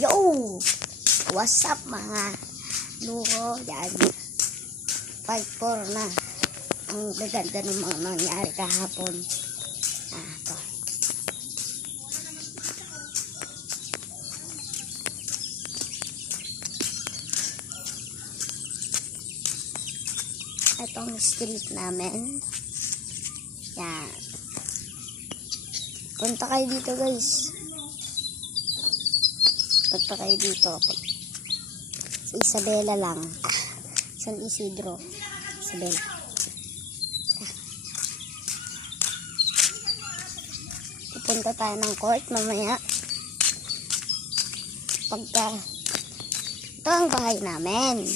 Yo! What's up mga luho? Yan. 5-4 na. Ang gaganda ng mga nangyari kahapon. Ito. Itong street namin. Yan. Punta kayo dito guys. Punta kayo dito. Sa Isabela lang. San Isidro. Isabela. Pupunta tayo ng court mamaya. Pagka ito ang bahay namin.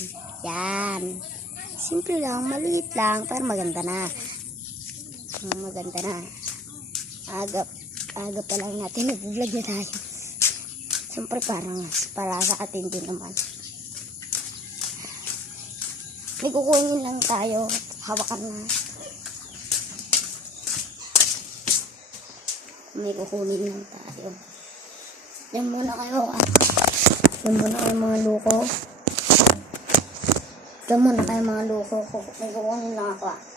Yan. Simple lang, maliit lang, pero maganda na. Maganda na. Aga pa lang natin nag-vlog na tayo. Siyempre parang para sa atin din naman. May kukunin lang tayo. Hawakan na. May kukunin lang tayo. Yan muna kayo. Yan muna kayo mga luko. Yan muna kayo mga luko. May kukunin lang ako.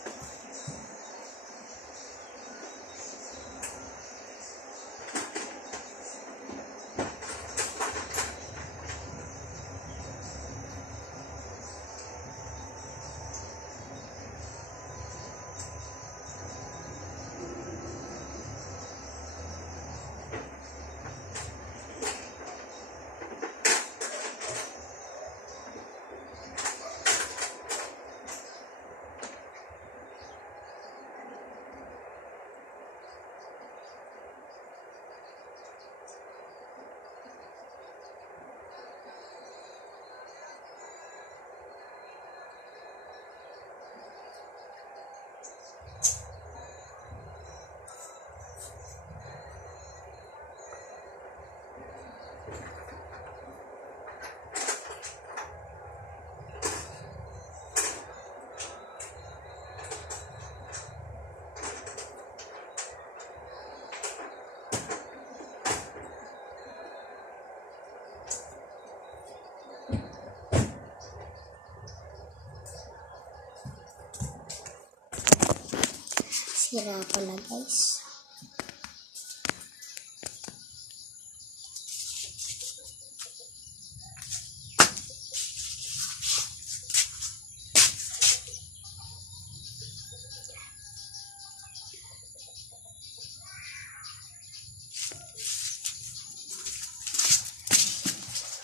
Sira pala guys.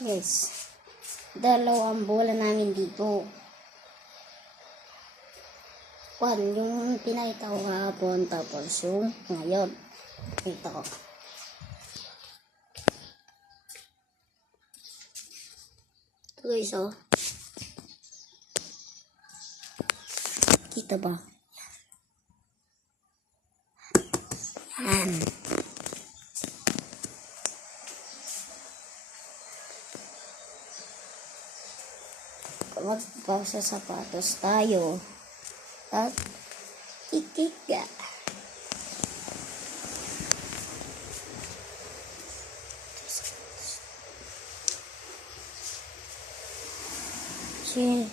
Yes. Dalawang bola namin dito. Yung pinakita ko kahapon, tapos yung ngayon. Ito ko. Ito guys, oh. Kita ba? Yan. Magpasa sapatos tayo. At ikiga. Chill.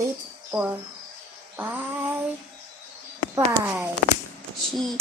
Wait for 5. 5. She